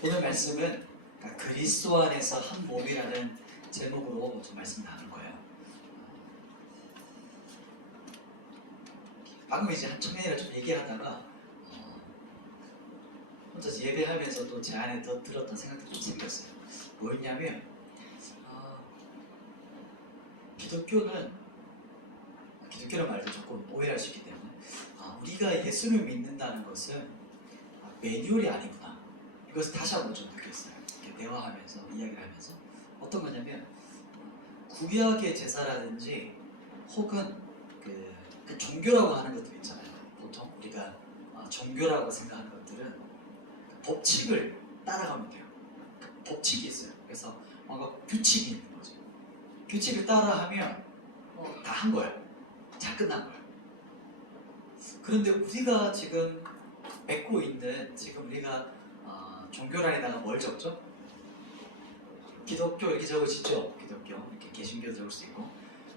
오늘 말씀은 그리스도 안에서 한 몸이라는 제목으로 좀 말씀 나눌 거예요. 방금 이제 한 청년이랑 좀 얘기하다가 혼자서 예배하면서도 제 안에 더 들었던 생각들이 좀 생겼어요. 뭐였냐면 기독교는 말도 조금 오해할 수 있기 때문에 우리가 예수를 믿는다는 것은 매뉴얼이 아니구나. 이것을 다시 한번 좀 느꼈어요. 이렇게 대화하면서 이야기를 하면서 어떤 거냐면 구약의 제사라든지 혹은 그 종교라고 하는 것들 있잖아요. 보통 우리가 종교라고 생각하는 것들은 법칙을 따라가면 돼요. 법칙이 있어요. 그래서 뭔가 규칙이 있는 거죠. 규칙을 따라하면 다 한 거야. 잘 끝난 거야. 그런데 우리가 지금 맺고 있는 우리가 종교란에다가 뭘 적죠? 기독교 이렇게 적으시죠? 기독교 이렇게 개신교 적을 수 있고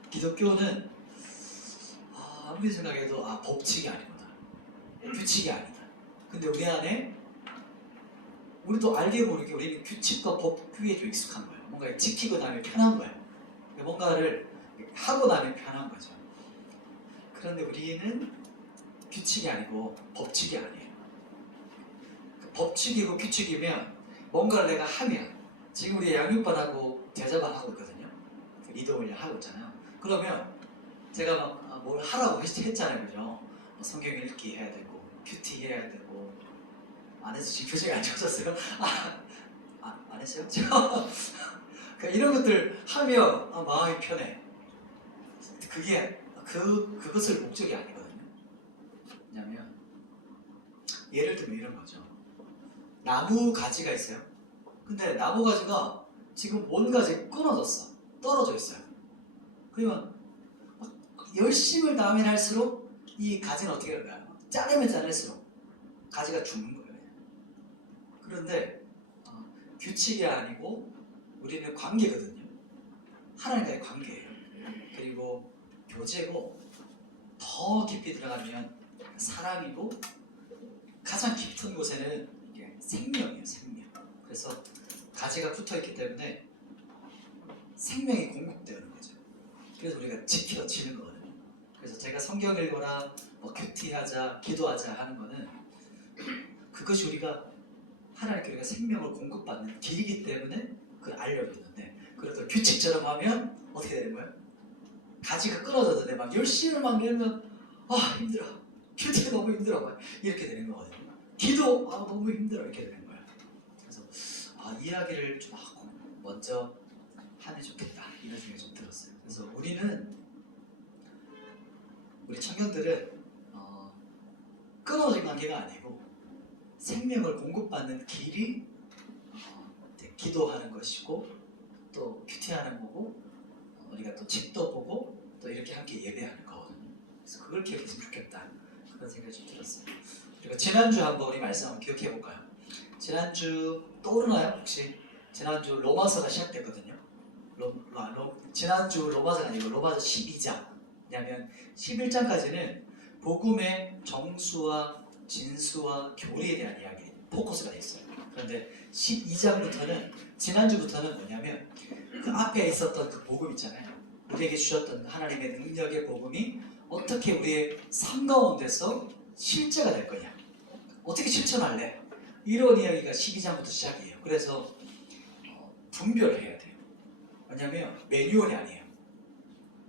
기독교는 아무리 생각해도 법칙이 아니구나. 규칙이 아니다. 근데 우리 안에 우리도 알게 모르게 우리는 규칙과 법규에 좀 익숙한 거예요. 뭔가 지키고 나면 편한 거예요. 뭔가를 하고 나면 편한 거죠. 그런데 우리는 규칙이 아니고 법칙이 아니에요. 법칙이고 규칙이면 뭔가를 내가 하면 지금 우리 양육반하고 제자반 하고 있거든요. 리더 훈련 하고 있잖아요. 그러면 제가 막 뭘 하라고 했잖아요. 그죠? 성경 읽기 해야 되고 큐티 해야 되고 안 해서 지금 표정이 안 좋아졌어요. 안 했어요? 이런 것들 하면 마음이 편해. 그게 그것을 목적이 아니거든요. 왜냐면 예를 들면 이런 거죠. 나무 가지가 있어요. 근데 나무 가지가 지금 원 가지 끊어졌어. 떨어져 있어요. 그러면 열심을 다하면 할수록 이 가지는 어떻게 될까요? 자르면 자를수록 가지가 죽는 거예요. 그런데 규칙이 아니고 우리는 관계거든요. 하나님과의 관계예요. 그리고 교제고 더 깊이 들어가면 사랑이고 가장 깊은 곳에는 이게 생명이에요. 생명. 그래서 가지가 붙어있기 때문에 생명이 공급되는 거죠. 그래서 우리가 지켜지는 거거든요. 그래서 제가 성경 읽거나 큐티하자, 기도하자 하는 거는 그것이 우리가 하나님께 우리가 생명을 공급받는 길이기 때문에 그걸 알려고 있는데 그래도 규칙처럼 하면 어떻게 되는 거예요? 가지가 끊어졌는데 막 열심히 막 열면 힘들어. 큐티가 너무 힘들어. 이렇게 되는 거거든요. 기도 너무 힘들어. 이렇게 되는 거예요. 그래서 이야기를 좀 하고 먼저 하면 좋겠다. 이런 생각이 좀 들었어요. 그래서 우리 청년들은 끊어진 관계가 아니고 생명을 공급받는 길이 기도하는 것이고 또 큐티하는 거고 우리가 또 책도 보고 또 이렇게 함께 예배하는 거거든요. 그래서 그걸 기억했으면 좋겠다. 그런 생각이 좀 들었어요. 그리고 지난주 한번 우리 말씀 한번 기억해 볼까요? 지난주 떠오르나요? 혹시? 지난주 로마서가 시작됐거든요. 지난주 로마서가 아니고 로마서 12장. 왜냐하면 11장까지는 복음의 정수와 진수와 교리에 대한 이야기 포커스가 있어요. 그런데 12장부터는 지난주부터는 뭐냐면 그 앞에 있었던 그 복음 있잖아요. 우리에게 주셨던 하나님의 능력의 복음이 어떻게 우리의 삶 가운데서 실제가 될 거냐, 어떻게 실천할래, 이런 이야기가 12장부터 시작이에요. 그래서 분별해야 돼요. 왜냐하면 매뉴얼이 아니에요.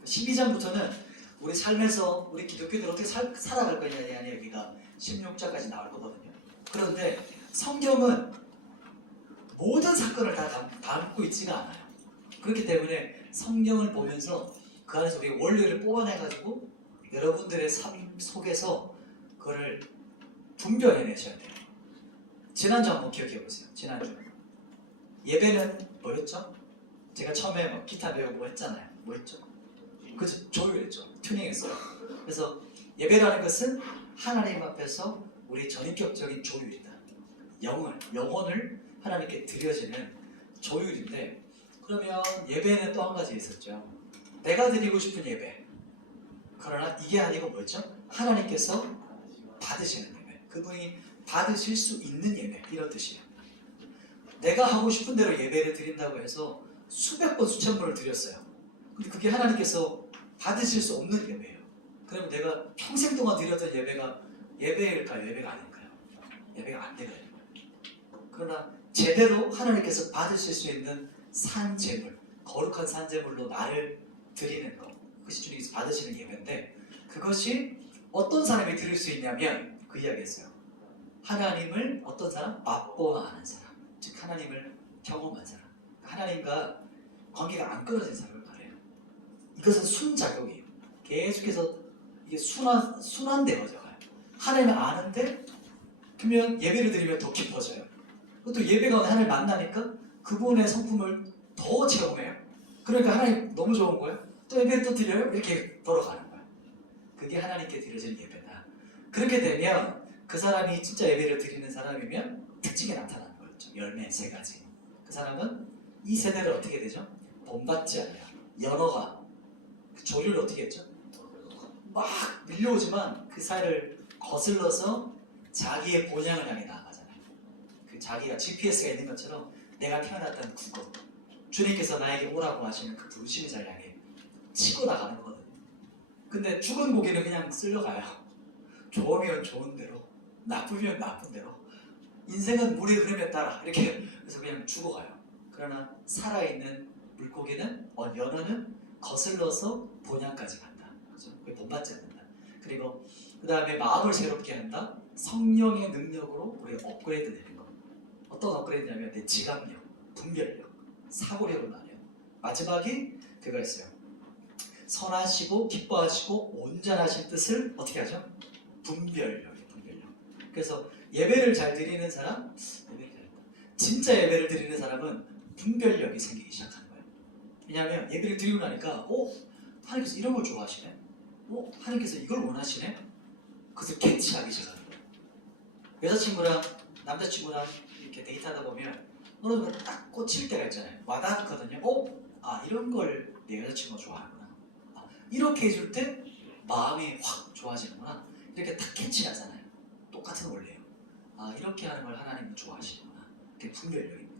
12장부터는 우리 삶에서 우리 기독교들 어떻게 살아갈 거냐에 대한 이야기가 16장까지 나올 거거든요. 그런데 성경은 모든 사건을 다 담고 있지가 않아요. 그렇기 때문에 성경을 보면서 그 안에서 우리 원리를 뽑아내가지고 여러분들의 삶 속에서 그거를 분별해내셔야 돼요. 지난주 한번 기억해보세요. 지난주 예배는 뭐였죠? 제가 처음에 기타 배우고 했잖아요. 뭐였죠? 그죠? 조율했죠. 튜닝했어요. 그래서 예배라는 것은 하나님 앞에서 우리 전인격적인 조율이다. 영혼을 하나님께 드려지는 조율인데, 그러면 예배는 또 한 가지 있었죠. 내가 드리고 싶은 예배. 그러나 이게 아니고 뭐였죠? 하나님께서 받으시는 예배. 그분이 받으실 수 있는 예배. 이런 뜻이에요. 내가 하고 싶은 대로 예배를 드린다고 해서 수백 번 수천 번을 드렸어요. 근데 그게 하나님께서 받으실 수 없는 예배예요. 그럼 내가 평생 동안 드렸던 예배가 예배일까요? 예배가 아닐까요? 예배가 안 되거든요. 그러나 제대로 하나님께서 받으실 수 있는 산제물, 거룩한 산제물로 나를 드리는 것, 그것이 주님께서 받으시는 예배인데, 그것이 어떤 사람이 드릴 수 있냐면 그 이야기했어요. 하나님을 어떤 사람? 맛보아하는 사람, 즉 하나님을 경험한 사람, 하나님과 관계가 안 끊어진 사람을 말해요. 이것은 순작용이에요. 계속해서 이게 순환되어져 가요. 하나님을 아는데 그러면 예배를 드리면 더 깊어져요. 또 예배가 하나님을 만나니까 그분의 성품을 더 체험해요. 그러니까 하나님 너무 좋은 거예요. 또 예배를 또 드려요? 이렇게 돌아가는 거예요. 그게 하나님께 드려지는 예배다. 그렇게 되면 그 사람이 진짜 예배를 드리는 사람이면 특징이 나타나는 거였죠. 열매 3가지. 그 사람은 이 세대를 어떻게 되죠? 본받지 않아요. 연어가 그 조류를 어떻게 했죠? 막 밀려오지만 그 사이를 거슬러서 자기의 본향을 향해 나아가잖아요. 그 자기가 GPS가 있는 것처럼 내가 태어났던 그곳, 주님께서 나에게 오라고 하시는 그 부르심의 자리 향해 치고 나가는 거거든요. 근데 죽은 고기는 그냥 쓸려가요. 좋으면 좋은 대로, 나쁘면 나쁜 대로. 인생은 물의 흐름에 따라 이렇게 그래서 그냥 죽어가요. 그러나 살아있는 물고기는 연어는 거슬러서 본향까지 간다. 그렇죠? 그게 본받지 않는다. 그리고 그 다음에 마음을 새롭게 한다. 성령의 능력으로 우리가 업그레이드 되는 거. 어떤 업그레이드냐면 내 지각력, 분별력, 사고력을 나뉘어요. 마지막이 그거 있어요. 선하시고 기뻐하시고 온전하신 뜻을 어떻게 하죠? 분별력이에요. 분별력. 그래서 예배를 잘 드리는 사람, 진짜 예배를 드리는 사람은 분별력이 생기기 시작하는 거예요. 왜냐하면 예배를 드리고 나니까 하나님께서 이런 걸 좋아하시네? 하나님께서 이걸 원하시네? 그것을 캐치하기 시작하는 거예요. 여자친구랑 남자친구랑 이렇게 데이트하다 보면 어느 정도 딱 꽂힐 때가 있잖아요. 와닿거든요. 이런 걸 내 여자친구가 좋아하는구나. 이렇게 해줄 때 마음이 확 좋아지는구나. 이렇게 딱 캐치하잖아요. 똑같은 원리예요. 이렇게 하는 걸 하나님은 좋아하시는구나. 그게 분별력입니다.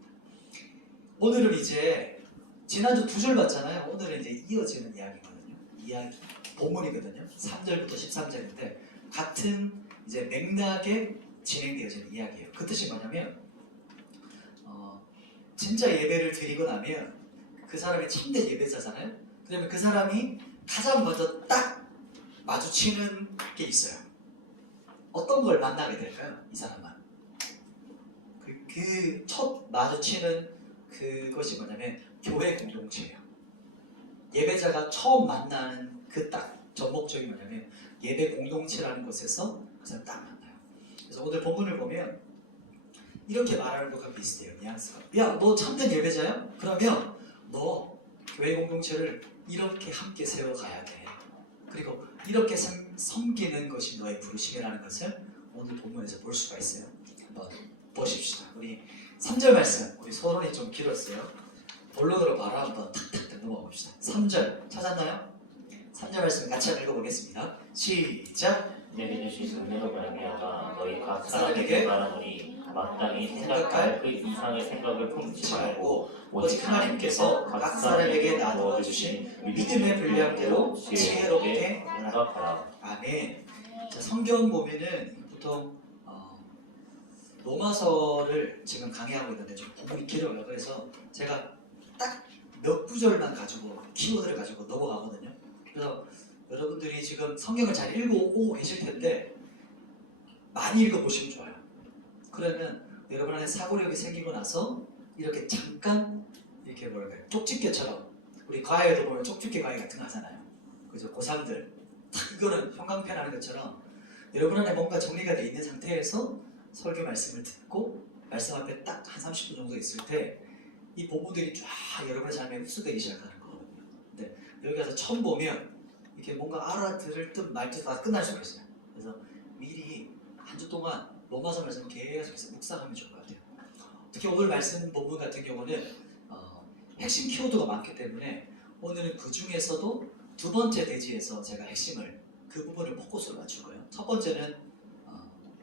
오늘은 이제 지난주 2절 봤잖아요. 오늘은 이제 이어지는 이야기거든요. 이야기 본문이거든요. 3절부터 13절인데 같은 이제 맥락에 진행되어지는 이야기예요. 그 뜻이 뭐냐면 진짜 예배를 드리고 나면 그 사람이 참된 예배자잖아요. 그러면 그 사람이 가장 먼저 딱 마주치는 게 있어요. 어떤 걸 만나게 될까요? 이 사람은 그 첫 마주치는 그것이 뭐냐면 교회 공동체예요. 예배자가 처음 만나는 그 딱 전목적이 뭐냐면 예배 공동체라는 곳에서 그 사람 딱 만나요. 그래서 오늘 본문을 보면 이렇게 말하는 것과 비슷해요. 뉘앙스가. 야, 너 참된 예배자야? 그러면 너 교회 공동체를 이렇게 함께 세워가야 돼. 그리고 이렇게 섬기는 것이 너의 부르심이라는 것을 오늘 본문에서 볼 수가 있어요. 한번 보십시다. 우리 3절 말씀, 우리 서론이 좀 길었어요. 본론으로 바로 한번 탁탁탁 넘어가 봅시다. 3절 찾았나요? 3절 말씀 같이 한번 읽어보겠습니다. 시작! 내게 주신 성령을 말미암아 너희 각 사람에게 말하노니 마땅히 생각할 그 이상의 생각을 품지 말고 오직 하나님께서 각 사람에게 나누어 주신 믿음의 분량대로 지혜롭게 생각하라. 아멘. 자, 성경 보면은 보통 로마서를 지금 강의하고 있는데 좀 부분이 길어요. 그래서 제가 딱 몇 구절만 가지고 키워드를 가지고 넘어가거든요. 그래서 여러분들이 지금 성경을 잘 읽어오고 계실 텐데 많이 읽어보시면 좋아요. 그러면 여러분 안에 사고력이 생기고 나서 이렇게 잠깐 이렇게 뭐랄까요, 쪽집게처럼 우리 과외도 보면 쪽집게 과외 같은 거 하잖아요. 그죠? 고3들 딱 이거는 형광펜 하는 것처럼 여러분 안에 뭔가 정리가 돼 있는 상태에서 설교 말씀을 듣고 말씀 앞에 딱 한 30분 정도 있을 때 이 본문들이 쫙 여러분의 삶에 흡수되기 시작하는 거거든요. 근데 여기 가서 처음 보면 이렇게 뭔가 알아들을 듯 말 듯 다 끝날 수가 있어요. 그래서 미리 한 주 동안 로마서 말씀을 계속해서 묵상하면 좋을 것 같아요. 특히 오늘 말씀 본문 같은 경우는 핵심 키워드가 많기 때문에 오늘은 그 중에서도 두 번째 대지에서 제가 핵심을 그 부분을 포커스로 맞출 거예요. 첫 번째는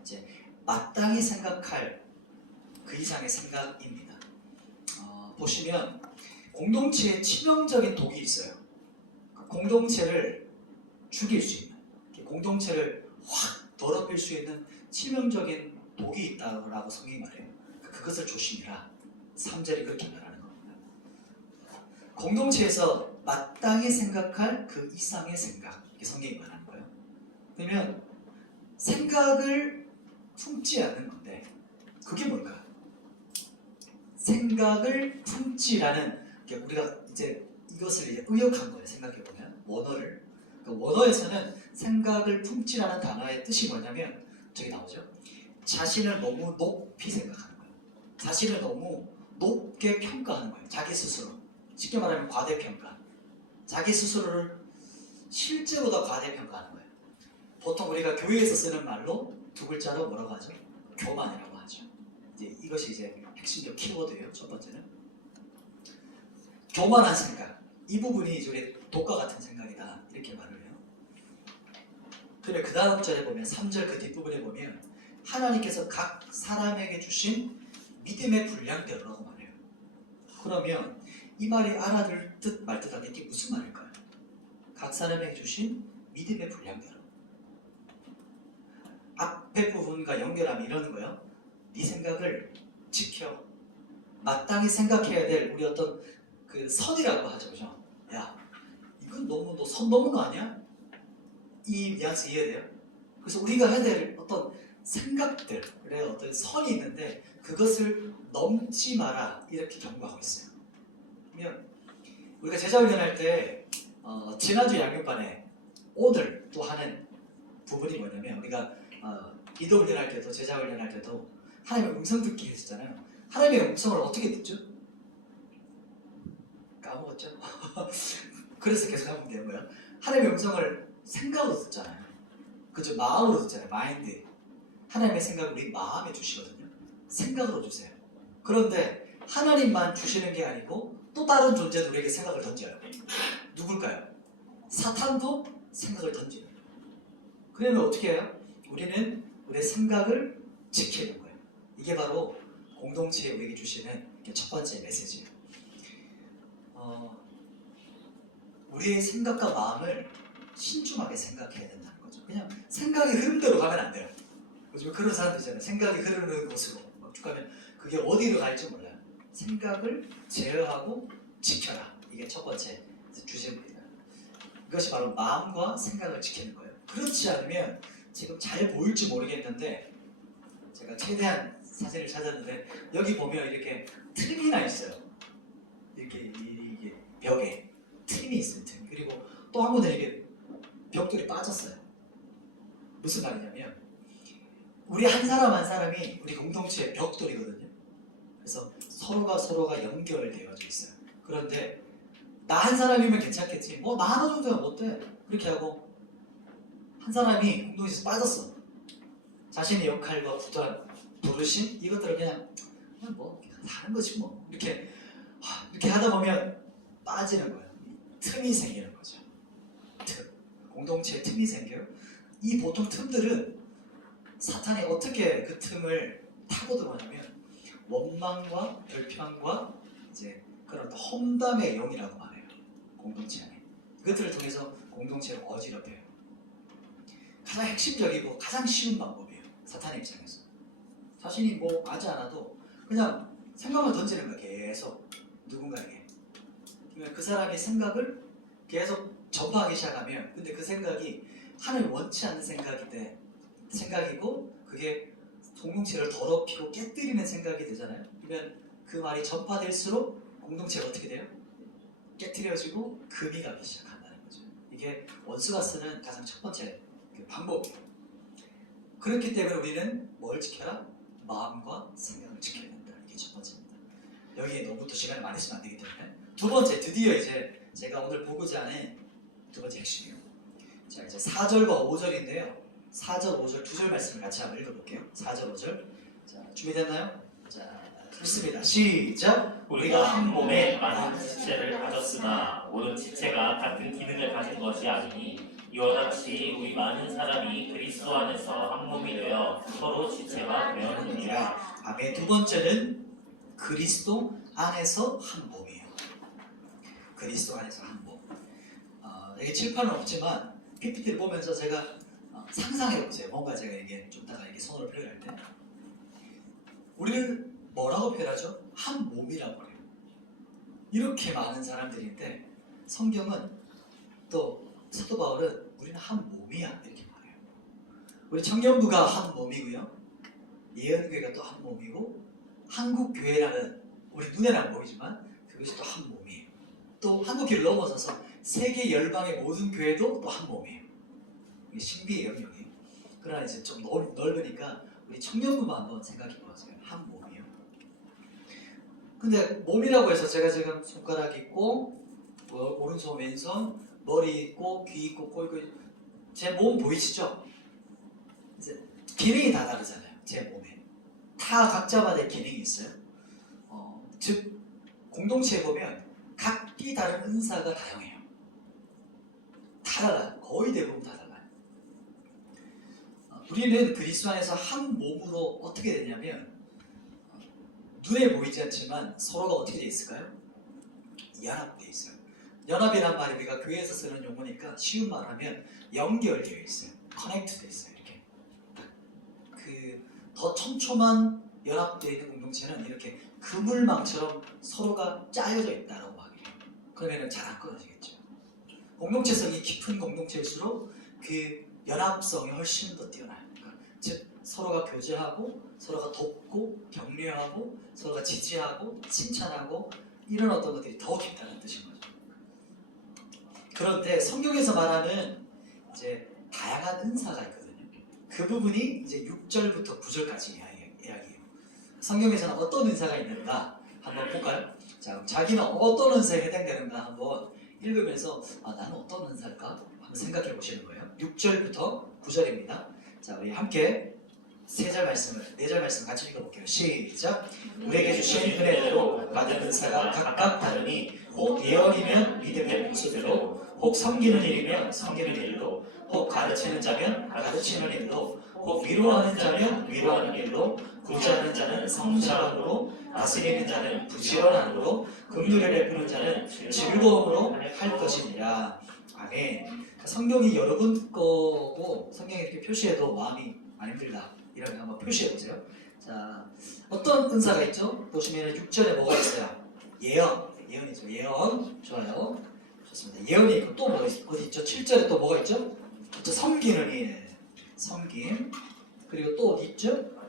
이제 마땅히 생각할 그 이상의 생각입니다. 보시면 공동체에 치명적인 독이 있어요. 공동체를 죽일 수 있는, 공동체를 확 더럽힐 수 있는 치명적인 독이 있다고 성경이 말해요. 그것을 조심해라. 3절이 그렇게 말하는 겁니다. 공동체에서 마땅히 생각할 그 이상의 생각, 이게 성경이 말하는 거예요. 그러면 생각을 품지 않는 건데 그게 뭘까? 생각을 품지라는, 우리가 이제 이것을 이제 의역한 거예요. 생각해 보면 원어를. 원어에서는 생각을 품지라는 단어의 뜻이 뭐냐면 저기 나오죠. 자신을 너무 높이 생각하는 거예요. 자신을 너무 높게 평가하는 거예요. 자기 스스로. 쉽게 말하면 과대평가. 자기 스스로를 실제보다 과대평가하는 거예요. 보통 우리가 교회에서 쓰는 말로 두 글자로 뭐라고 하죠? 교만이라고 하죠. 이것이 이제 핵심적 키워드예요. 첫 번째는 교만한 생각. 이 부분이 이제 독과 같은 생각이다. 이렇게 말을 해요. 그래 그 다음 절에 보면 3절 그 뒷부분에 보면 하나님께서 각 사람에게 주신 믿음의 분량대로라고 말해요. 그러면 이 말이 알아들 듯 말 듯한 게 무슨 말일까요? 각 사람에게 주신 믿음의 분량대로. 앞에 부분과 연결하면 이러는 거예요. 네 생각을 지켜. 마땅히 생각해야 될 우리 어떤 그 선이라고 하죠. 그죠? 야, 이건 너무 너 선 넘은 거 아니야? 이 뉘앙스 이해돼요? 그래서 우리가 해야 될 어떤 생각들의 어떤 선이 있는데 그것을 넘지 마라 이렇게 경고하고 있어요. 그러면 우리가 제자훈련할 때 지난주 양육반에 오늘 또 하는 부분이 뭐냐면 우리가 기도훈련할 때도 제자훈련할 때도 하나님의 음성 듣기 했었잖아요. 하나님의 음성을 어떻게 듣죠? 까먹었죠? 그래서 계속 하면 돼요. 뭐요? 하나님의 음성을 생각으로 듣잖아요. 그죠? 마음으로 듣잖아요. 마인드. 하나님의 생각을 우리 마음에 주시거든요. 생각으로 주세요. 그런데 하나님만 주시는 게 아니고 또 다른 존재도 우리에게 생각을 던져요. 누굴까요? 사탄도 생각을 던져요. 그러면 어떻게 해요? 우리는 우리의 생각을 지키는 거예요. 이게 바로 공동체에 우리에게 주시는 첫 번째 메시지예요. 우리의 생각과 마음을 신중하게 생각해야 된다는 거죠. 그냥 생각이 흐름대로 가면 안 돼요. 요즘 그런 사람들 있잖아요. 생각이 흐르는 곳으로 쭉 가면 그게 어디로 갈지 몰라요. 생각을 제어하고 지켜라. 이게 첫 번째 주제입니다. 이것이 바로 마음과 생각을 지키는 거예요. 그렇지 않으면 지금 잘 보일지 모르겠는데 제가 최대한 사진을 찾았는데 여기 보면 이렇게 틈이 나 있어요. 이게 벽에 틈이 있어요. 틈. 그리고 또 한 군데 이게 벽돌이 빠졌어요. 무슨 말이냐면 우리 한 사람 한 사람이 우리 공동체의 벽돌이거든요. 그래서 서로가 연결되어져 있어요. 그런데 나 한 사람이면 괜찮겠지. 나 하나 정도면 어때? 그렇게 하고 한 사람이 공동체에서 빠졌어. 자신의 역할과 부르심 이것들을 그냥 뭐 하는 거지 뭐 이렇게 하다 보면 빠지는 거예요. 틈이 생기는 거죠. 공동체에 틈이 생겨요. 이 보통 틈들은 사탄이 어떻게 그 틈을 타고 들어오냐면 원망과 불평과 이제 그런 험담의 영이라고 말해요. 공동체 안에 이것들을 통해서 공동체를 어지럽혀요. 가장 핵심적이고 가장 쉬운 방법이에요. 사탄의 입장에서 자신이 뭐 하지 않아도 그냥 생각을 던지는 거예요. 계속 누군가에게. 그러면 그 사람의 생각을 계속 전파하기 시작하면 근데 그 생각이 하나님 원치 않는 생각이고 그게 공동체를 더럽히고 깨뜨리는 생각이 되잖아요. 그러면 그 말이 전파될수록 공동체가 어떻게 돼요? 깨뜨려지고 금이 가기 시작한다는 거죠. 이게 원수가 쓰는 가장 첫 번째 방법이에요. 그렇기 때문에 우리는 뭘 지켜라? 마음과 생각을 지켜야 된다. 이게 첫 번째입니다. 여기에 너무 또 시간을 많이 쓰면 안 되기 때문에 두 번째 드디어 이제 제가 오늘 보고자 하는 두 번째 핵심이에요. 자 이제 4절과 5절인데요. 4절, 5절 두 절 말씀을 같이 한번 읽어볼게요. 4절, 5절. 자 준비됐나요? 자 읽습니다. 시작. 우리가 한 몸에 많은 지체를 가졌으나 모든 지체가 같은 기능을 가진 것이 아니니 이와 같이 우리 많은 사람이 그리스도 안에서 한 몸이 되어 서로 지체가 되었느니라. 아멘. 두 번째는 그리스도 안에서 한 몸이에요. 그리스도 안에서 한 몸. 여기 칠판은 없지만 PPT를 보면서 제가 상상해보세요. 뭔가 제가 이게 좀 이따가 이렇게 손으로 표현할 때 우리를 뭐라고 표현하죠? 한 몸이라고 해요. 이렇게 많은 사람들인데 성경은 또 사도 바울은 우리는 한 몸이야 이렇게 말해요. 우리 청년부가 한 몸이고요. 예언교회가 또 한 몸이고 한국교회라는 우리 눈에는 안 보이지만 그것이 또 한 몸이에요. 또 한국교회를 넘어서서 세계 열방의 모든 교회도 또 한 몸이에요. 이게 신비의 영역이에요. 그러나 이제 좀 넓으니까 우리 청년부만 한번 생각해 보세요. 한 몸이에요. 근데 몸이라고 해서 제가 지금 손가락 있고 오른손 왼손 머리 있고 귀 있고 코 있고 제 몸 보이시죠? 이제 기능이 다 다르잖아요. 제 몸에 다 각자마다의 기능이 있어요. 즉 공동체에 보면 각기 다른 은사가 다양해요. 다 달라요. 거의 대부분 다 달라요. 우리는 그리스도 안에서 한 몸으로 어떻게 되냐면 눈에 보이지 않지만 서로가 어떻게 돼 있을까요? 연합되어 있어요. 연합이란 말이 우리가 교회에서 쓰는 용어니까 쉬운 말하면 연결되어 있어요. 커넥트되어 있어요. 이렇게 더 촘촘한 연합되어 있는 공동체는 이렇게 그물망처럼 서로가 짜여져 있다라고 하게요. 그러면 잘 안 끊어지겠죠. 공동체성이 깊은 공동체일수록 그 연합성이 훨씬 더 뛰어나요. 그러니까 즉 서로가 교제하고 서로가 돕고 격려하고 서로가 지지하고 칭찬하고 이런 어떤 것들이 더 깊다는 뜻인 거죠. 그런데 성경에서 말하는 이제 다양한 은사가 있거든요. 그 부분이 이제 6절부터 9절까지 이야기해요. 성경에서는 어떤 은사가 있는가 한번 볼까요? 자, 그럼 자기는 어떤 은사에 해당되는가 한번 읽으면서 나는 어떤 은사일까 한번 생각해 보시는 거예요. 6절부터 9절입니다. 자, 우리 함께 3절 말씀을 4절 말씀 같이 읽어볼게요. 시작. 우리에게 주신 은혜대로 받은 은사가 각각 다르니 혹 예언이면 믿음의 공수대로 혹 섬기는 일이면 섬기는 일로 혹 가르치는 자면 가르치는 일로 혹 위로하는 자면 위로하는 일로 구제하는 자는 성실함으로 다스리는 자는 부지런함으로 긍휼을 베푸는 자는 즐거움으로 할 것이니라. 아멘. 성경이 여러분 거고 성경에 이렇게 표시해도 마음이 안 힘들다 이런 거 한번 표시해 보세요. 자, 어떤 은사가 있죠? 보시면 6절에 뭐가 있어요? 예언이죠. 예언 좋아요. 좋습니다. 예언이 있고 또 뭐 어디 있죠? 7절에 또 뭐가 있죠? 섬기는 일, 섬김. 그리고 또 어디 있죠?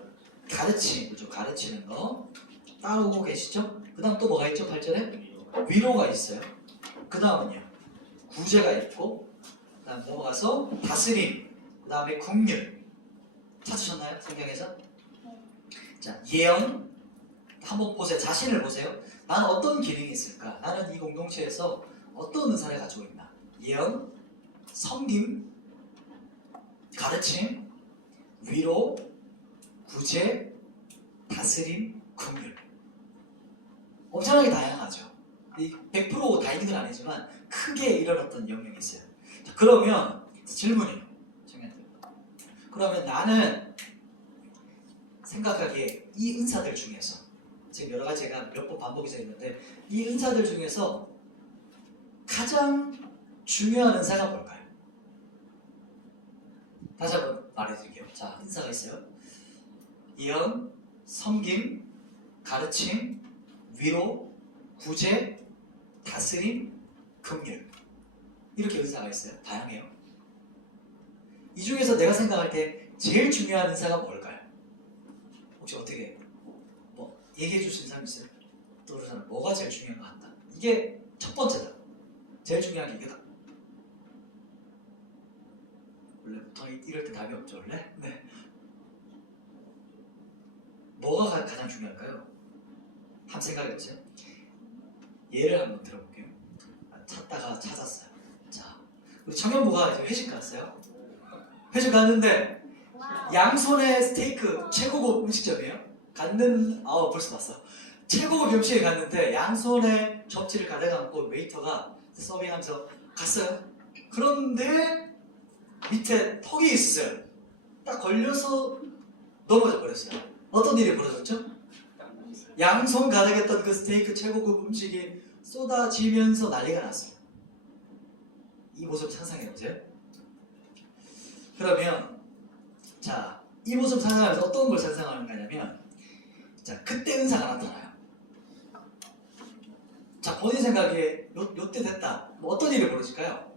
가르침, 그죠? 가르치는 거 따라오고 계시죠? 그 다음 또 뭐가 있죠? 8절에 위로가 있어요. 그 다음은요 구제가 있고, 그 다음 넘어가서 다스림, 그 다음에 긍휼. 찾으셨나요? 성경에서? 자, 예언 한번 보세요. 자신을 보세요. 나는 어떤 기능이 있을까? 나는 이 공동체에서 어떤 은사를 가지고 있나? 예언, 섬김, 가르침, 위로, 구제, 다스림, 긍휼. 엄청나게 다양하죠. 100%다 있는 건 아니지만 크게 이런 어떤 영역이 있어요. 자, 그러면 질문이에요. 그러면 나는 생각하기에 이 은사들 중에서 지금 여러 가지 제가 몇 번 반복해서 했는데 이 은사들 중에서 가장 중요한 은사가 뭘까요? 다시 한번 말해드릴게요. 자, 은사가 있어요. 예언, 섬김, 가르침, 위로, 구제, 다스림, 긍휼. 이렇게 은사가 있어요. 다양해요. 이 중에서 내가 생각할 때 제일 중요한 은사가 뭘까요? 혹시 어떻게 얘기해 주신 사람 있어요? 떠오르는 뭐가 제일 중요한 것 같다. 이게 첫 번째다. 제일 중요한 게 이거다. 원래 보통 이럴 때 답이 없죠, 원래? 네. 뭐가 가장 중요할까요? 한번 생각해 보세요. 예를 한번 들어볼게요. 찾다가 찾았어요. 자, 우리 청년부가 이제 회식 갔어요. 회식 갔는데 양손에 스테이크 최고급 음식점이에요. 갔는 벌써 봤어. 최고급 음식에 갔는데 양손에 접시를 가득 안고 웨이터가 서빙하면서 갔어요. 그런데 밑에 턱이 있어요. 딱 걸려서 넘어져 버렸어요. 어떤 일이 벌어졌죠? 양손 가득했던 그 스테이크 최고급 음식이 쏟아지면서 난리가 났어요. 이 모습 상상해보세요. 그러면 자, 이 모습 상상하면서 어떤 걸 상상하는 거냐면, 자, 그때 은사가 나타나요. 자, 본인 생각에 요때 됐다. 뭐 어떤 일이 벌어질까요?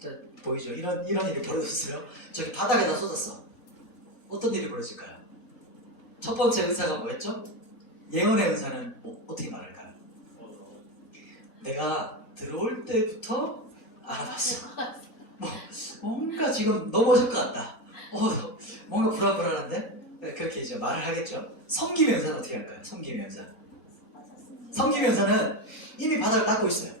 자, 보이죠? 이런 일이 벌어졌어요. 저기 바닥에다 쏟았어. 어떤 일이 벌어질까요? 첫 번째 은사가 뭐였죠? 예언의 은사는 어떻게 말할까요? 내가 들어올 때부터 알아봤어. 뭔가 지금 넘어질 것 같다. 뭔가 불안불안한데? 네, 그렇게 이제 말을 하겠죠. 섬김의 은사는 어떻게 할까요? 섬김의 은사. 섬김의 은사는 이미 바닥을 닦고 있어요.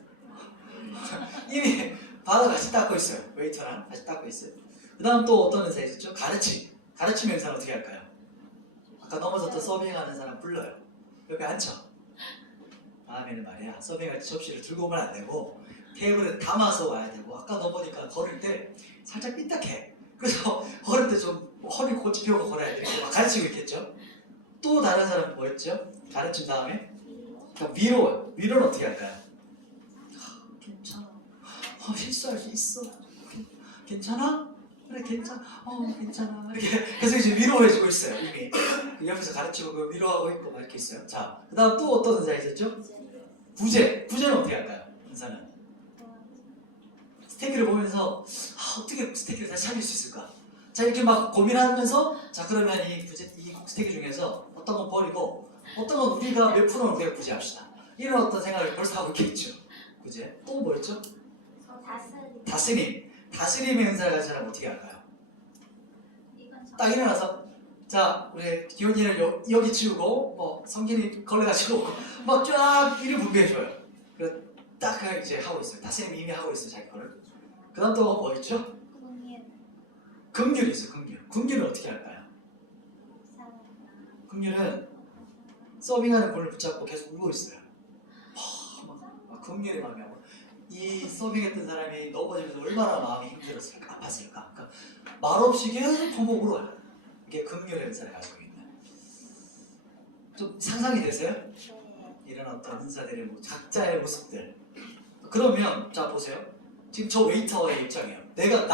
이미 바닥 같이 닦고 있어요. 웨이터랑 같이 닦고 있어요. 그 다음 또 어떤 은사 있었죠? 가르침. 가르침의 은사는 어떻게 할까요? 아까 넘어졌던 서빙하는 사람 불러요. 옆에 앉혀. 다음에는 말이야, 서빙할 때 접시를 들고 오면 안 되고 테이블에 담아서 와야 되고, 아까 넘어니까 걸을 때 살짝 삐딱해. 그래서 걸을 때 좀 허리 고치 펴고 걸어야 돼. 막 가르치고 있겠죠. 또 다른 사람은 뭐였죠? 가르침 다음에 위로는 어떻게 할까요? 괜찮아. 실수할 수 있어. 괜찮아? 그래 괜찮아. 괜찮아. 이렇게 계속 이제 위로해주고 있어요. 이미 옆에서 가르치고 그 위로하고 있고 막 이렇게 있어요. 자, 그다음 또 어떤 은사 있었죠? 부제는 어떻게 할까요? 은사는 스테이크를 보면서 어떻게 스테이크를 다시 살릴 수 있을까? 자, 이렇게 막 고민하면서, 자, 그러면 이 스테이크 중에서 어떤 건 버리고 어떤 건 우리가 몇 프로는 우리가 구제합시다. 이런 어떤 생각을 벌써 하고 있겠죠. 구제. 또 뭐였죠? 다스림의 은사를 가진 사람 어떻게 할까요? 딱 일어나서, 자, 우리 기훈이를 여기 치우고, 뭐 성진이 걸레가 치우고, 막 쫙 일을 분배해줘요. 그래서 딱 이제 하고 있어요. 다스림이 이미 하고 있어요, 자기 거를. 그 다음 또 뭐 있죠? 긍휼이 있어요, 긍휼. 긍휼은 어떻게 할까요? 긍휼은 서빙하는 분을 붙잡고 계속 울고 있어요. 막 긍휼이 마음이 아파. 이 서빙했던 사람이 넘어지면서 얼마나 마음이 힘들었을까, 아팠을까. 그러니까 말없이 계속 보고 울어요. 이게 긍휼의 은사를 가지고 있는. 좀 상상이 되세요? 이런 어떤 은사들의 각자의 모습들. 그러면 자 보세요. 지금 저 웨이터의 입장이에요. 내가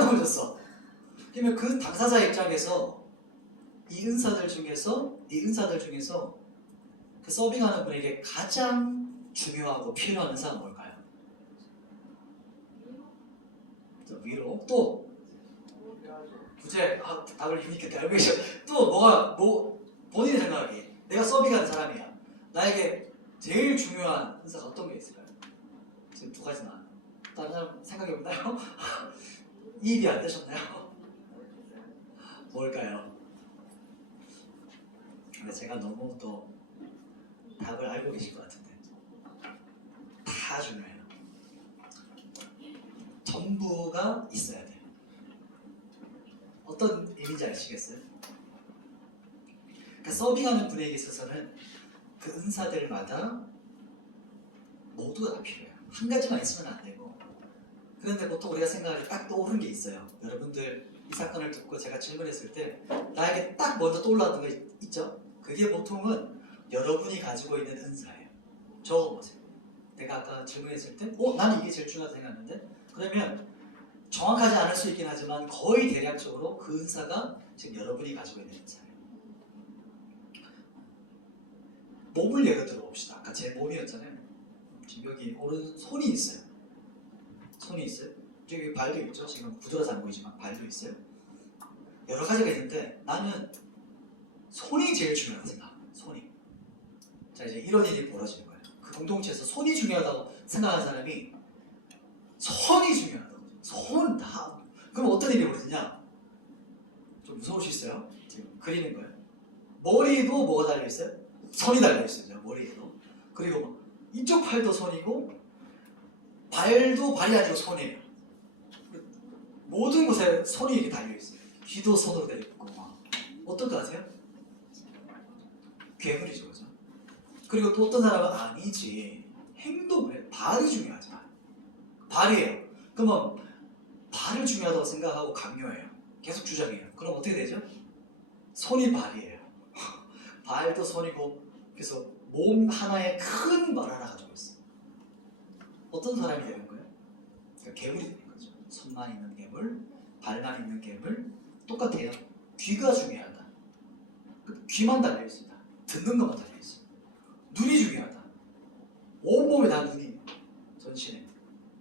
넘어졌어. 그러면 그 당사자의 입장에서 이 은사들 중에서 그 서빙하는 분에게 가장 중요하고 필요한 은사가 뭘까요? 위로. 또 부재. 답을 이미 이렇게 알고 계셔. 또 본인이 생각하기에 내가 서빙하는 사람이야. 나에게 제일 중요한 은사가 어떤 게 있을까요? 지금 두 가지나. 다른 사람 생각해 보나요? 이입이 안 되셨나요? 뭘까요? 근데 제가 너무 또 답을 알고 계실 것 같은데 다 중요해요. 전부가 있어야 돼요. 어떤 의미인지 아시겠어요? 그러니까 서빙하는 분에게 있어서는 그 은사들마다 모두가 다 필요해요. 한 가지만 있으면 안 되고. 그런데 보통 우리가 생각할 때 딱 떠오르는 게 있어요. 여러분들 이 사건을 듣고 제가 질문했을 때 나에게 딱 먼저 떠올랐던 거 있죠? 그게 보통은 여러분이 가지고 있는 은사예요. 적어보세요. 내가 아까 질문했을 때 나는 이게 제일 중요하다고 생각하는데, 그러면 정확하지 않을 수 있긴 하지만 거의 대략적으로 그 은사가 지금 여러분이 가지고 있는 은사예요. 몸을 예로 들어봅시다. 아까 제 몸이었잖아요. 지금 여기 손이 있어요. 저기 발도 있죠. 지금 부드러워서 안 보이지만 발도 있어요. 여러 가지가 있는데 나는 손이 제일 중요하다고 생각합니다. 손이. 자, 이제 이런 일이 벌어지는 거예요. 그 공동체에서 손이 중요하다고 생각하는 사람이 손이 중요하다고. 손 다. 그럼 어떤 일이 벌어지냐? 좀 무서울 수 있어요. 지금 그리는 거예요. 머리도 뭐가 달려있어요? 손이 달려있어요. 머리에도. 그리고 이쪽 팔도 손이고 발도 발이 아니고 손이에요. 모든 곳에 손이 이렇게 달려있어요. 귀도 손으로 달려있고 어떨 것 같아요? 괴물이죠. 그죠? 그리고 또 어떤 사람은 아니지. 행동을 해요. 발이 중요하지. 발이에요. 그러면 발을 중요하다고 생각하고 강요해요. 계속 주장해요. 그럼 어떻게 되죠? 손이 발이에요. 발도 손이고 그래서 몸 하나에 큰 말 하나 가지고 있어. 어떤 사람이 되는 거예요? 그러니까 괴물이 되는 거죠. 손만 있는 괴물, 발만 있는 괴물, 똑같아요. 귀가 중요하다. 귀만 달려 있습니다. 듣는 것만 달려 있어. 눈이 중요하다. 온몸에 다 눈이 전신에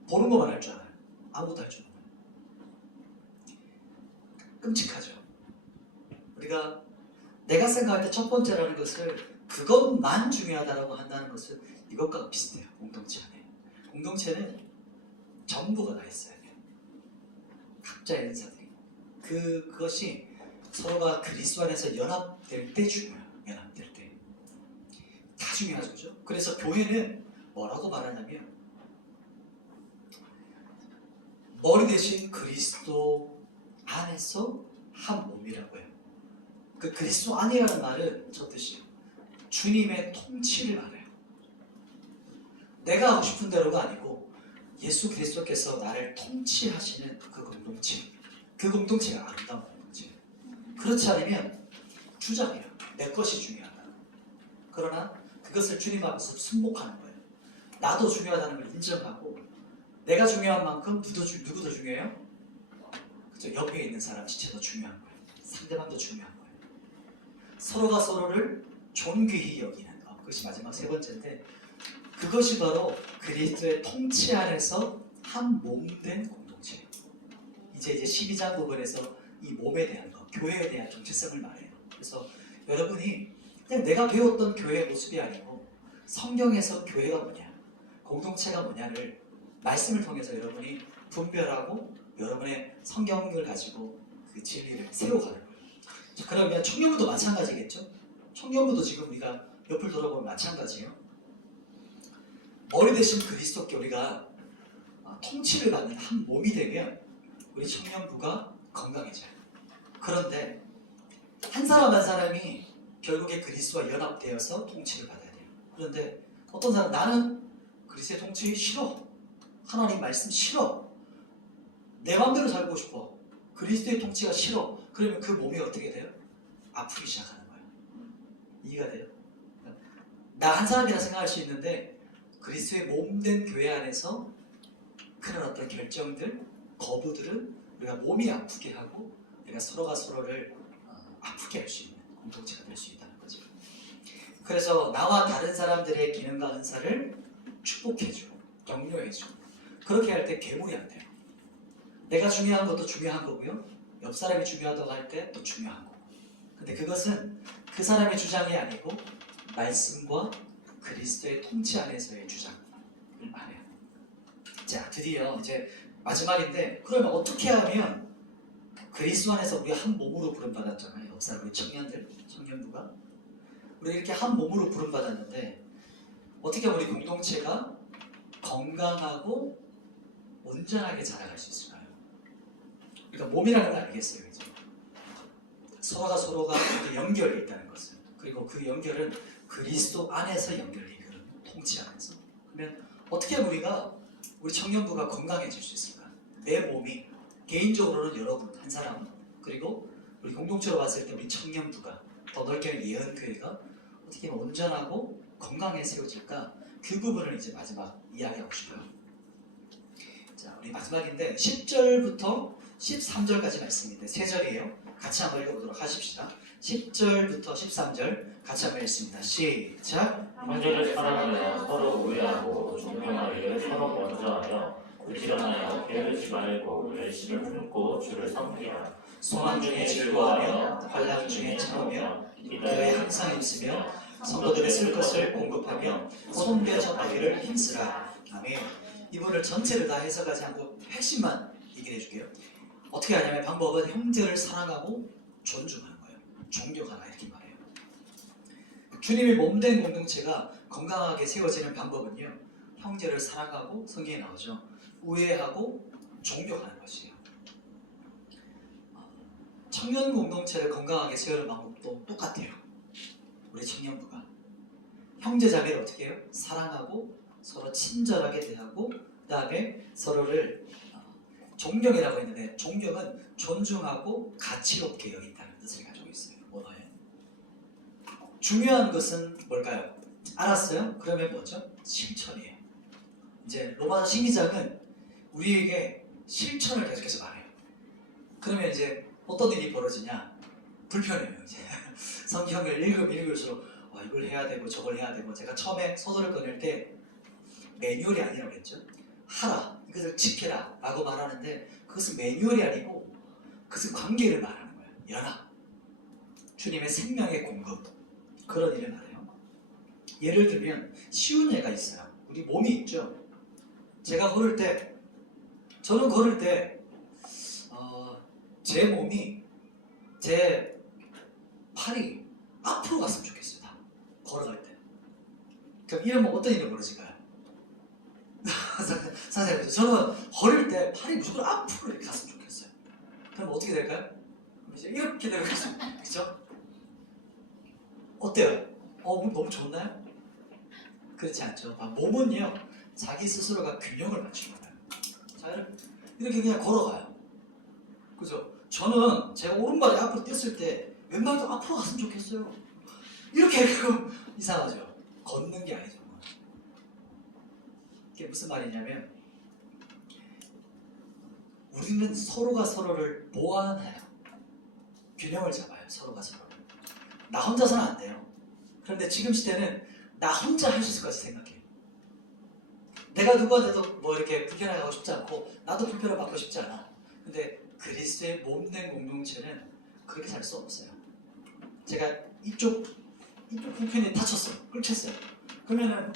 보는 것만 할 줄 알아요. 아무것도 할 줄 몰라요. 끔찍하죠. 우리가 내가 생각할 때 첫 번째라는 것을 그것만 중요하다고 한다는 것은 이것과 비슷해요. 공동체 안에. 공동체는 전부가 다 있어야 돼요. 각자의 은사들이. 그것이 서로가 그리스도 안에서 연합될 때 중요해요. 연합될 때. 다 중요하죠. 그죠? 그래서 교회는 뭐라고 말하냐면 머리 대신 그리스도 안에서 한 몸이라고 해요. 그 그리스도 안이라는 말은 저 뜻이에요. 주님의 통치를 말해요. 내가 하고 싶은 대로가 아니고 예수 그리스도께서 나를 통치하시는 그 공동체. 그 공동체가 아름다운 공동체예요. 그렇지 않으면 주장이에요. 내 것이 중요하다. 그러나 그것을 주님 앞에서 순복하는 거예요. 나도 중요하다는 걸 인정하고 내가 중요한 만큼 누구도 중요해요? 그죠? 옆에 있는 사람 지체도 중요한 거예요. 상대방도 중요한 거예요. 서로가 서로를 존귀히 여기는 것. 그것이 마지막 세 번째인데 그것이 바로 그리스도의 통치 안에서 한 몸된 공동체예요. 이제 12장 부분에서 이 몸에 대한 것, 교회에 대한 정체성을 말해요. 그래서 여러분이 그냥 내가 배웠던 교회의 모습이 아니고 성경에서 교회가 뭐냐, 공동체가 뭐냐를 말씀을 통해서 여러분이 분별하고 여러분의 성경을 가지고 그 진리를 세워가는 거예요. 자, 그러면 청년부도 마찬가지겠죠? 청년부도 지금 우리가 옆을 돌아보면 마찬가지예요. 머리 대신 그리스도께 우리가 통치를 받는 한 몸이 되면 우리 청년부가 건강해져요. 그런데 한 사람 한 사람이 결국에 그리스도와 연합되어서 통치를 받아야 돼요. 그런데 어떤 사람 나는 그리스도의 통치 싫어. 하나님 말씀 싫어. 내 마음대로 살고 싶어. 그리스도의 통치가 싫어. 그러면 그 몸이 어떻게 돼요? 아프기 시작하는 거예요. 이해가 돼요? 나 한 사람이라 생각할 수 있는데 그리스도의 몸된 교회 안에서 그런 어떤 결정들, 거부들은 우리가 몸이 아프게 하고 우리가 서로가 서로를 아프게 할 수 있는 공동체가 될 수 있다는 거죠. 그래서 나와 다른 사람들의 기능과 은사를 축복해주고 격려해주고 그렇게 할 때 괴물이 안 돼요. 내가 중요한 것도 중요한 거고요. 옆 사람이 중요하다고 할 때 또 중요한 거고. 근데 그것은 그 사람의 주장이 아니고 말씀과 그리스도의 통치 안에서의 주장을 말해요. 자, 드디어 이제 마지막인데 그러면 어떻게 하면 그리스도 안에서 우리 한 몸으로 부름받았잖아요. 옆 사람 우리 청년들, 청년부가 우리 이렇게 한 몸으로 부름받았는데 어떻게 하면 우리 공동체가 건강하고 온전하게 자라갈 수 있을까요? 그러니까 몸이라는 걸 알겠어요. 그죠? 서로가 연결이 있다는 것을. 그리고 그 연결은 그리스도 안에서 연결이 그런 통치 안에서. 그러면 어떻게 하면 우리 청년부가 건강해질 수 있을까? 내 몸이 개인적으로는 여러분 한 사람 그리고 우리 공동체로 봤을 때 우리 청년부가 더 넓게는 예언교회가 어떻게 하면 온전하고 건강해 세워질까? 그 부분을 이제 마지막 이야기하고 싶어요. 자, 우리 마지막인데 10절부터 13절까지 말씀인데 3절이에요. 같이 한번 읽어보도록 하십시다. 10절부터 13절 같이 한번 읽습니다. 시작. 형제를 사랑하며 서로 우애하고 존경하기를 서로 먼저 하여 부지런하여 게으르지 말고 열심을 품고 주를 섬기라. 소망 중에 즐거워하며 환난 중에 참으며 기도에 항상 힘쓰며 성도들의 쓸 것을 공급하며 손배 접하기를 힘쓰라. 아멘. 이분을 전체를 다 해석하지 않고 핵심만 얘기를 해줄게요. 어떻게 하냐면 방법은 형제를 사랑하고 존중하는 거예요. 존경하라 이렇게 말해요. 주님의 몸된 공동체가 건강하게 세워지는 방법은요. 형제를 사랑하고 성경에 나오죠. 우애하고 존경하는 것이에요. 청년 공동체를 건강하게 세우는 방법도 똑같아요. 우리 청년부가 형제 자매를 어떻게 해요? 사랑하고 서로 친절하게 대하고 그 다음에 서로를 존경이라고 했는데 존경은 존중하고 가치롭게 여긴다는 뜻을 가지고 있어요. 언어에. 중요한 것은 뭘까요? 알았어요? 그러면 뭐죠? 실천이에요. 이제 로마서 신기장은 우리에게 실천을 계속해서 말해요. 그러면 이제 어떤 일이 벌어지냐? 불편해요. 이제 성경을 읽을수록 이걸 해야 되고 저걸 해야 되고, 제가 처음에 소설을 꺼낼 때 매뉴얼이 아니라고 했죠. 하라, 이것을 지켜라 라고 말하는데 그것은 매뉴얼이 아니고 그것은 관계를 말하는 거예요. 연합, 주님의 생명의 공급, 그런 일을 말해요. 예를 들면 쉬운 예가 있어요. 우리 몸이 있죠. 제가 걸을 때, 저는 걸을 때 제 몸이, 제 팔이 앞으로 갔으면 좋겠어요. 다 걸어갈 때. 그럼 이러면 어떤 일이 벌어질까요? 선생님, 저는 걸을 때 팔이 무조건 앞으로 이렇게 갔으면 좋겠어요. 그럼 어떻게 될까요? 이제 이렇게 되겠죠. 그렇죠? 어때요? 몸 너무 좋나요? 그렇지 않죠. 몸은요, 자기 스스로가 균형을 맞추는 거예요. 자, 이렇게 그냥 걸어가요. 그죠? 저는 제가 오른발이 앞으로 뛰었을 때 왼발도 앞으로 갔으면 좋겠어요. 이렇게 그럼 이상하죠. 걷는 게 아니죠. 이게 무슨 말이냐면, 우리는 서로가 서로를 보완해요. 균형을 잡아요. 서로가 서로를. 나 혼자서는 안 돼요. 그런데 지금 시대는 나 혼자 할 수 있을 것 같이 생각해요. 내가 누구한테도 뭐 이렇게 불편하게 하고 싶지 않고 나도 불편을 받고 싶지 않아. 근데 그리스도의 몸된 공동체는 그렇게 살 수 없어요. 제가 이쪽 불편이 다쳤어요. 끌쳤어요. 그러면은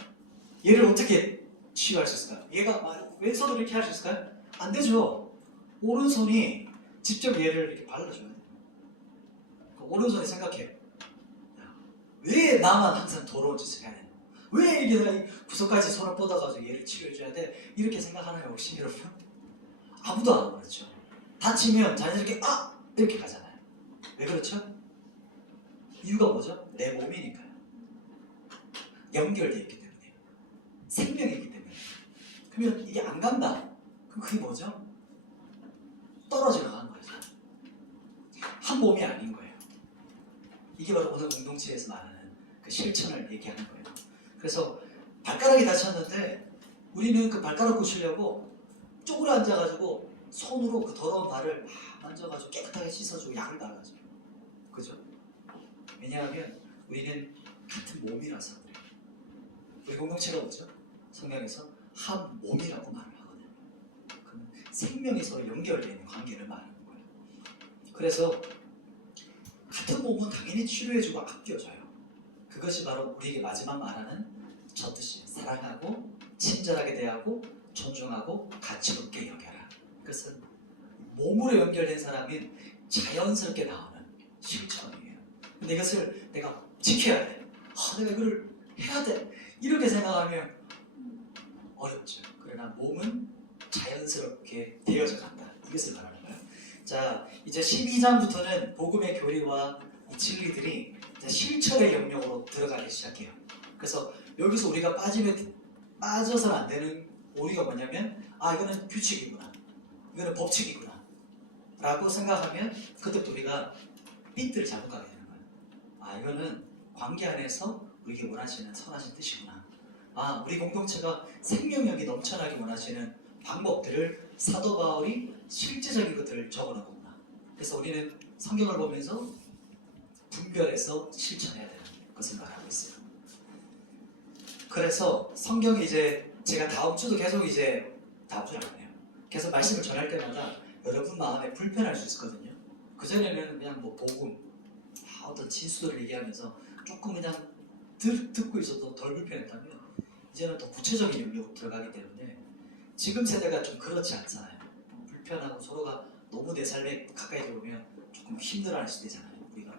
얘를 어떻게 치유할 수 있을까요? 얘가 왼손으로 이렇게 할 수 있을까요? 안 되죠. 오른손이 직접 얘를 이렇게 발라줘야 돼요. 오른손이 생각해요. 왜 나만 항상 더러운 짓을 해야 되나? 왜 이게 내가 구석까지 손을 뻗어가지고 얘를 치료해줘야 돼? 이렇게 생각하나요, 혹시 여러분? 아무도 안 그렇죠. 다치면 자연스럽게 이렇게 가잖아요. 왜 그렇죠? 이유가 뭐죠? 내 몸이니까요. 연결되어 있기 때문에, 생명이 있기 때문에. 그러면 이게 안 간다. 그럼 그게 뭐죠? 떨어져 나가는 거죠. 한 몸이 아닌 거예요. 이게 바로 오늘 공동체에서 말하는 그 실천을 얘기하는 거예요. 그래서 발가락이 다쳤는데 우리는 그 발가락 고치려고 쪼그려 앉아가지고 손으로 그 더러운 발을 막 만져가지고 깨끗하게 씻어주고 약을 발라줘요. 그죠? 왜냐하면 우리는 같은 몸이라서 그래요. 우리 공동체가 뭐죠? 성경에서 한 몸이라고 말을 하거든요. 그러면 생명이 서로 연결되어 있는 관계를 말하는 거예요. 그래서 같은 몸은 당연히 치료해주고 아껴줘요. 그것이 바로 우리에게 마지막 말하는 저 뜻이에요. 사랑하고 친절하게 대하고 존중하고 가치롭게 여겨라. 그것은 몸으로 연결된 사람이 자연스럽게 나오는 실천이에요. 근데 이것을 내가 지켜야 돼. 내가 이걸 해야 돼. 이렇게 생각하면 어렵죠. 그러나 몸은 자연스럽게 되어져 간다. 이것을 말하는 거예요. 자, 이제 12장부터는 복음의 교리와 이 진리들이 이제 실천의 영역으로 들어가기 시작해요. 그래서 여기서 우리가 빠져서는 안 되는 오류가 뭐냐면, 이거는 규칙이구나, 이거는 법칙이구나 라고 생각하면 그때부터 우리가 핀트를 잘못 가게 되는 거예요. 이거는 관계 안에서 우리에게 원하시는 선하신 뜻이구나. 우리 공동체가 생명력이 넘쳐나게 원하시는 방법들을 사도 바울이 실제적인 것들을 적어놓은 거구나. 그래서 우리는 성경을 보면서 분별해서 실천해야 되는 것을 말하고 있어요. 그래서 성경이 이제 제가 다음 주도 계속 다음 주는 아니에요. 계속 말씀을 전할 때마다 여러분 마음에 불편할 수 있거든요. 그전에는 그냥 복음, 어떤 진수를 얘기하면서 조금 그냥 듣고 있어도 덜 불편했다면 이제는 더 구체적인 영역으로 들어가기 때문에 지금 세대가 좀 그렇지 않잖아요. 불편하고 서로가 너무 내 삶에 가까이 들어오면 조금 힘들어할 수도 있잖아요. 우리가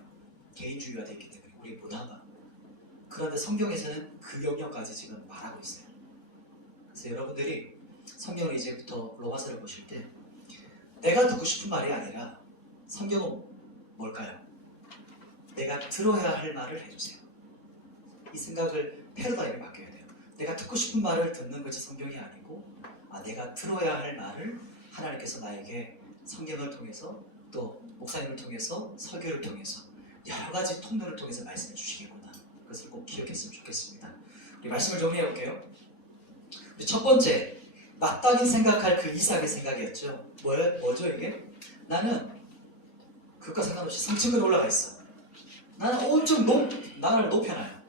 개인주의가 됐기 때문에 우리 못한다. 그런데 성경에서는 그 영역까지 지금 말하고 있어요. 그래서 여러분들이 성경을 이제부터 로마서를 보실 때 내가 듣고 싶은 말이 아니라 성경은 뭘까요? 내가 들어야 할 말을 해주세요. 이 생각을 패러다임을 바뀌어야 돼요. 내가 듣고 싶은 말을 듣는 것이 성경이 아니고 내가 들어야 할 말을 하나님께서 나에게 성경을 통해서 또 목사님을 통해서 설교를 통해서 여러 가지 통로를 통해서 말씀해 주시겠구나. 그것을 꼭 기억했으면 좋겠습니다. 우리 말씀을 정리해 볼게요. 우리 첫 번째, 마땅히 생각할 그 이삭의 생각이었죠. 뭐죠 이게? 나는 그것과 상관없이 성층에 올라가 있어. 나는 온종 나를 높여놔요.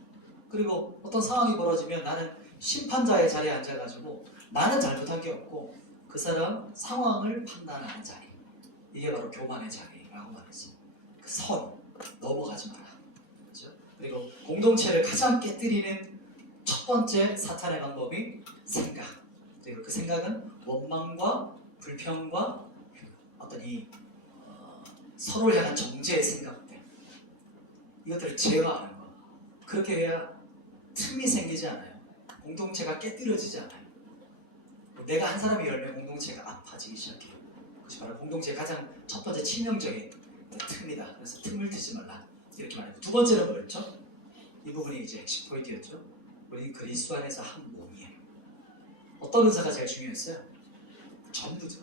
그리고 어떤 상황이 벌어지면 나는 심판자의 자리에 앉아가지고 나는 잘못한 게 없고 그 사람 상황을 판단하는 자리, 이게 바로 교만의 자리라고 말했어. 그 선 넘어가지 마라. 그렇죠? 그리고 공동체를 가장 깨뜨리는 첫 번째 사탄의 방법이 생각. 그리고 그 생각은 원망과 불평과 어떤 서로를 향한 정죄의 생각들, 이것들을 제어하는 거. 그렇게 해야 틈이 생기지 않아요. 공동체가 깨뜨려지지 않아요. 내가 한 사람이 열면 공동체가 아파지기 시작해요. 그것이 바로 공동체의 가장 첫 번째 치명적인 틈이다. 그래서 틈을 트지 말라 이렇게 말해요. 두 번째는 뭐였죠? 이 부분이 이제 핵심 포인트였죠. 우리 그리스도 안에서 한 몸이에요. 어떤 은사가 제일 중요했어요? 전부죠.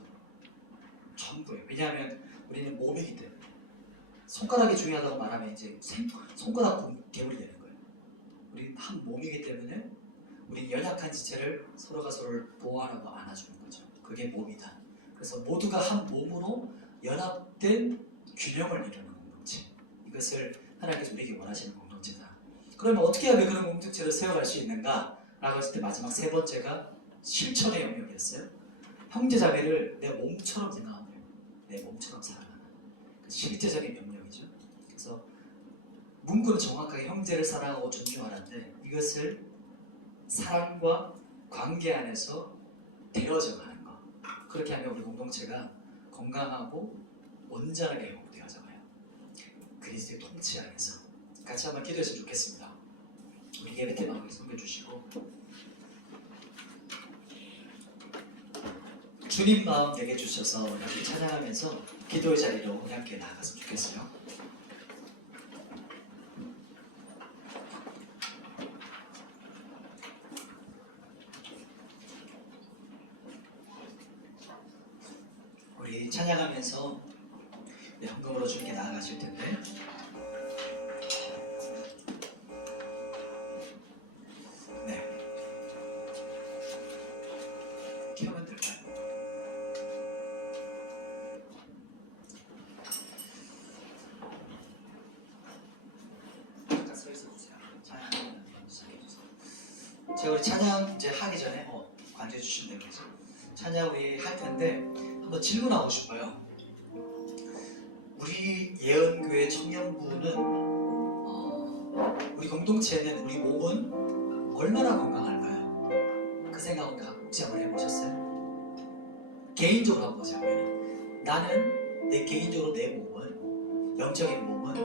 전부예요. 왜냐하면 우리는 몸이기 때문에. 손가락이 중요하다고 말하면 이제 손가락 괴물이 되는 거예요. 우리는 한 몸이기 때문에 우리 연약한 지체를 서로가 서로를 보호하고 안아주는 거죠. 그게 몸이다. 그래서 모두가 한 몸으로 연합된 균형을 이루는 공동체. 이것을 하나님께서 우리에게 원하시는 공동체다. 그러면 어떻게 하면 그런 공동체를 세워갈 수 있는가? 라고 했을 때 마지막 세 번째가 실천의 영역이었어요. 형제자매를 내 몸처럼 생각하면 돼요. 내 몸처럼 사랑하는 실제적인 영역이죠. 그래서 문구는 정확하게 형제를 사랑하고 존중하는데 이것을 사랑과 관계 안에서 되어져가는 것. 그렇게 하면 우리 공동체가 건강하고 온전하게 회복되어져가요. 그리스도의 통치 안에서. 같이 한번 기도했으면 좋겠습니다. 우리 예배 테마를 섬겨주시고 주님 마음 내게 주셔서 이렇게 찬양하면서 기도의 자리로 우리 함께 나아갔으면 좋겠어요. 우리 찬양하면서 헌금으로 주님께 나아가실 텐데 이렇게 하면 될까요? 잠깐 서 있어 주세요. 찬양 시작해 주세요. 제가 우리 찬양 이제 하기 전에 관주해 주시면 되겠죠. 찬양 우리 할 텐데 한번 질문하고 싶어요. 우리 예언교회 청년부는 우리 공동체는 우리 몸은 얼마나 건강할까요? 그 생각은 혹시 한번 해보셨어요? 개인적으로 한번 보세요. 나는 내 개인적으로 내 몸은 영적인 몸은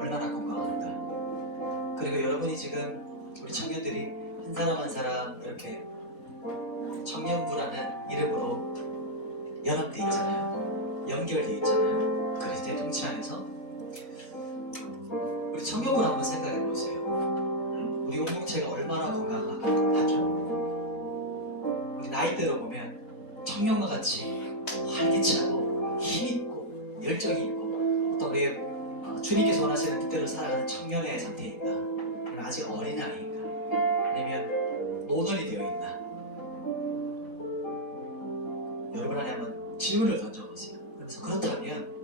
얼마나 건강한가. 그리고 여러분이 지금 우리 청년들이 한 사람 한 사람 이렇게 청년부라는 이름으로 연합되어 있잖아요. 연결되어 있잖아요. 그리스도의 통치 안에서 우리 청년부를 한번 생각해 보세요. 우리 공동체가 얼마나 건강하죠? 우리 나이대로 보면 청년과 같이 활기차고 힘있고 열정이 있고 어떤 우리의 주님께서 원하시는 뜻대로 살아가는 청년의 상태인가? 아니면 아직 어린아이인가? 아니면 노년이 되어 있나? 여러분 안에 한번 질문을 던져보세요. 그래서 그렇다면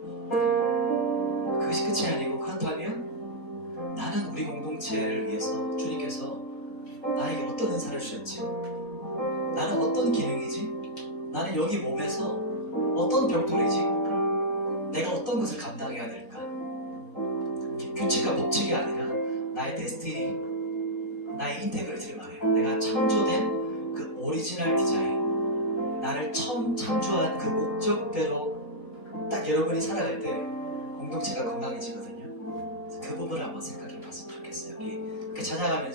그것이 끝이 아니고 그렇다면 나는 우리 공동체를 위해서 주님께서 나에게 어떤 은사를 주셨지? 나는 어떤 기능이지? 나는 여기 몸에서 어떤 병통이지? 내가 어떤 것을 감당해야 될까? 규칙과 법칙이 아니라 나의 데스티니, 나의 인테그리티를 말해요. 내가 창조된 그 오리지널 디자인, 나를 처음 창조한 그 목적대로 딱 여러분이 살아갈 때 공동체가 건강해지거든요. 그 부분을 한번 생각해 봤으면 좋겠어요. 우리 찬양하면서